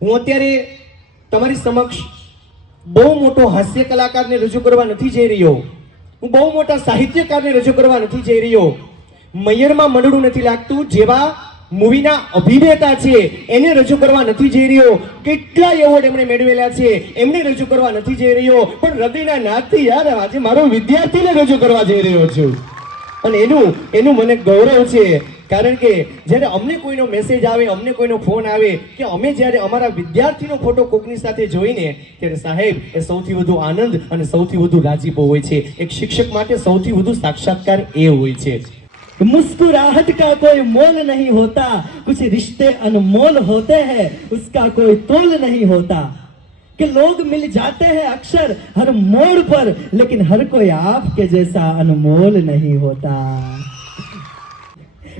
હું અત્યારે તમારી સમક્ષ બહુ મોટો હાસ્ય કલાકારને રજૂ કરવા નથી જઈ રહ્યો, હું બહુ મોટા સાહિત્યકારને રજૂ કરવા નથી જઈ રહ્યો. મયરમાં મંડળું નથી લાગતું જેવા મૂવીના અભિનેતા છે એને રજૂ કરવા નથી જઈ રહ્યો. કેટલા એવોર્ડ એમણે મેળવેલા છે એમને રજૂ કરવા નથી જઈ રહ્યો, પણ હૃદયના નાદથી યાર આજે મારો વિદ્યાર્થીને રજૂ કરવા જઈ રહ્યો છું. અને એનું મને ગૌરવ છે, કારણ કે જ્યારે અમને કોઈનો મેસેજ આવે, અમને કોઈનો ફોન આવે કે અમે જ્યારે અમારા વિદ્યાર્થીનો ફોટો કોકની સાથે જોઈને, ત્યારે સાહેબ એ સૌથી વધુ આનંદ અને સૌથી વધુ રાજીપો હોય છે. એક શિક્ષક માટે સૌથી વધુ સાક્ષાત્કાર એ હોય છે. मुस्कुराहट का कोई मोल नहीं होता, कुछ रिश्ते अनमोल होते हैं, उसका कोई तोल नहीं होता. कि लोग मिल जाते हैं अक्सर हर मोड़ पर, लेकिन हर कोई आपके जैसा अनमोल नहीं होता.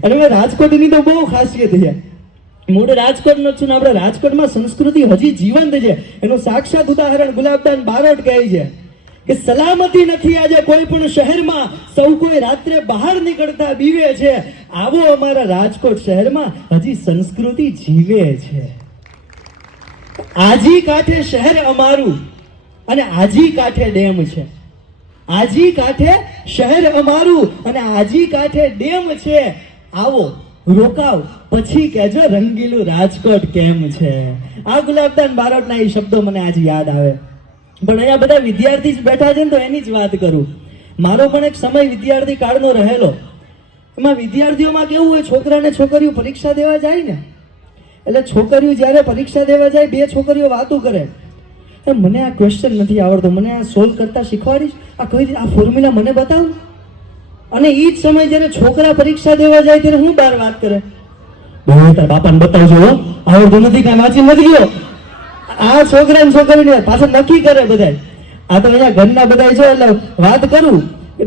અને રાજકોટની તો બહુ ખાસિયત છે. મૂળ રાજકોટનો છું ને આપણે રાજકોટમાં સંસ્કૃતિ હજી જીવંત છે. એનું સાક્ષાત ઉદાહરણ ગુલાબદાન બારોટ કહે છે કે સલામતી નથી આજે કોઈ પણ શહેરમાં, સૌ કોઈ રાત્રે બહાર નીકળતા બીવે છે. આવો અમારા રાજકોટ શહેરમાં હજી સંસ્કૃતિ જીવે છે. આજી કાંઠે શહેર અમારું અને આજી કાંઠે ડેમ છે. આજી કાંઠે શહેર અમારું અને આજી કાંઠે ડેમ છે. આવો રોકાવ પછી કહેજો રંગીલું રાજકોટ કેમ છે. આ ગુલાબદાન બારોટના એ શબ્દો મને આજે યાદ આવે. પણ અહીંયા બધા વિદ્યાર્થી જ બેઠા છે ને તો એની જ વાત કરું. મારો પણ એક સમય વિદ્યાર્થી કાળનો રહેલો. એમાં વિદ્યાર્થીઓમાં કેવું હોય, છોકરા ને છોકરીઓ પરીક્ષા દેવા જાય ને, એટલે છોકરીઓ જ્યારે પરીક્ષા દેવા જાય, બે છોકરીઓ વાતો કરે, મને આ ક્વેશ્ચન નથી આવડતો, મને આ સોલ્વ કરતા શીખવાડીશ, આ કઈ આ ફોર્મ્યુલા મને બતાવ. અને એ જ સમય જ્યારે છોકરા પરીક્ષા દેવા જાય ત્યારે હું બાર વાત કરે, તારા બાપાને બતાવજો, આવડતું નથી, કાંઈ વાંચી નથી ગયો. આ છોકરા ને છોકરીને પાછળ નક્કી કરે બધા. આ તો અહીંયા ઘરના બધા છે એટલે વાત કરું,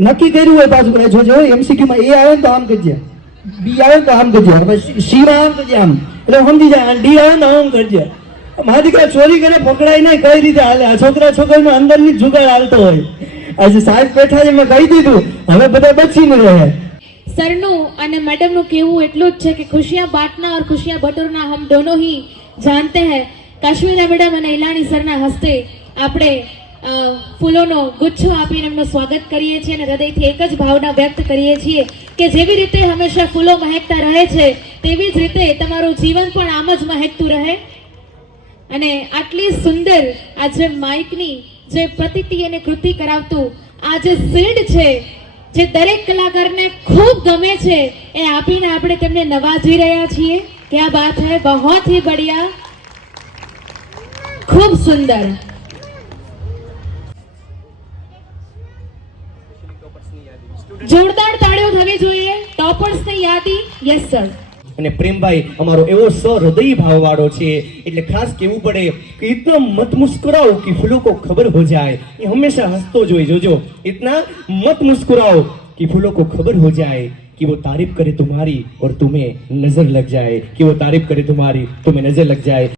નક્કી કર્યું હોય પાછું જોજો એમસીક્યુ માં એ આવે ને તો આમ કરજે, બી આવે ને તો આમ કરજે, સી માં આમ કરજે, આમ એટલે સમજી જાય, ડી આવે ને આમ કરજે. મારા દીકરા ચોરી કરે પકડાય નહીં, કઈ રીતે હાલે? આ છોકરા છોકરીનો અંદરની જુગાડ હાલતો હોય. આજે સાહેબ બેઠા છે, મેં કહી દીધું, હવે બધા બચીને રહે. સરનું અને મેડમનું કહેવું એટલું જ છે કે ખુશિयां बांटना और खुशियां बटोरना हम दोनों ही जानते हैं. કાશ્મીરા મેડમ અને ઇલાણી સરના હસ્તે આપણે ફૂલોનો ગુચ્છો આપીને એમનું સ્વાગત કરીએ છીએ અને હૃદયથી એક જ ભાવના વ્યક્ત કરીએ છીએ કે જેવી રીતે હંમેશા ફૂલો મહેકતા રહે છે તેવી જ રીતે તમારું જીવન પણ આમ જ મહેકતું રહે. અને આટલી સુંદર આ જે માઇકની જે પ્રતીતિ અને કૃતિ કરાવતું આ જે શિલ્ડ છે, જે દરેક કલાકારને ખૂબ ગમે છે, એ આપીને આપણે તેમને નવાજી રહ્યા છીએ. ક્યા બાત હૈ, બહોત ही बढ़िया, ખૂબ સુંદર. જોરદાર તાળીઓ થવી જોઈએ ટોપર્સની યાદી. Yes sir. અને પ્રેમભાઈ અમારો એવો સહૃદયી ભાવવાળો છે, એટલે ખાસ કહેવું પડે કે ઇतना મત મુસ્कुराओ कि फूलों को खबर हो जाए. એ હંમેશા હસતો જ હોય. જોજો, इतना मत मुस्कुराओ कि फूलों को खबर हो जाए कि वो तारीफ करे तुम्हारी और तुम्हें नजर लग जाए, कि वो तारीफ करे तुम्हारी तुम्हें नजर लग जाए.